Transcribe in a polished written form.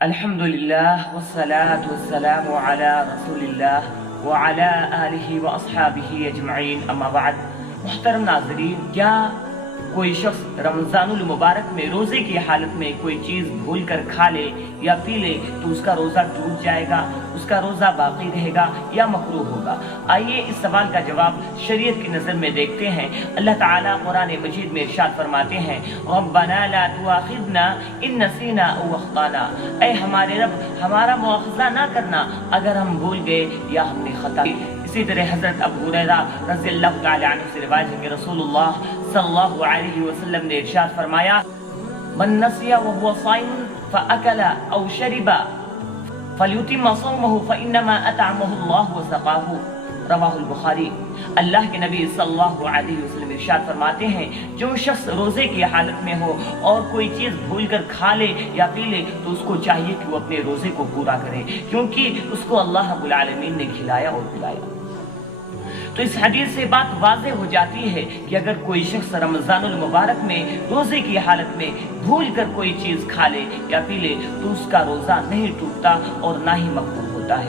अल्हम्दुलिल्लाह वस्सलातु वस्सलामु अला रसूलिल्लाह व अला आलिहि व अस्हाबिहि अजमईन, अम्मा बाद। मुहतरम नाज़रीन, क्या कोई शख्स रमज़ानुल मुबारक में रोज़े की हालत में कोई चीज़ भूल कर खा ले या पी ले तो उसका रोज़ा टूट जाएगा, उसका रोज़ा बाकी रहेगा या मकरूह होगा? आइए इस सवाल का जवाब शरीयत की नज़र में देखते हैं। अल्लाह ताला कुरान मजीद में इरशाद फरमाते हैं, रब्बना ला तुआखिज़ना इन नसीना औ अख़्ताना, ऐ हमारे रब, हमारा मुआख़ज़ा ना करना अगर हम भूल गए या हमने खता की। इसी तरह हज़रत अबू हुरैरा रज़ियल्लाहु तआला अन्हु से रिवायत है कि रसूलुल्लाह सल्लल्लाहु अलैहि वसल्लम ने इरशाद फरमाया, मन नसिया व हुवा साइम फअकला औ शरिबा फल्युतिम सौमहु फइन्नमा अतअमहु अल्लाहु व सक़ाहु, रवाहुल बुखारी। अल्लाह के नबी सल्लल्लाहु अलैहि वसल्लम इरशाद फरमाते हैं, जो शख्स रोज़े की हालत में हो और कोई चीज़ भूल कर खा ले या पी ले तो उसको चाहिए कि वो अपने रोज़े को पूरा करे, क्योंकि उसको अल्लाह रब्बुल आलमीन ने खिलाया और पिलाया। तो इस हदीस से बात वाज़ेह हो जाती है कि अगर कोई शख्स रमज़ानुल मुबारक में रोज़े की हालत में भूल कर कोई चीज़ खा ले या पी ले तो उसका रोज़ा नहीं टूटता और ना ही मकबूल।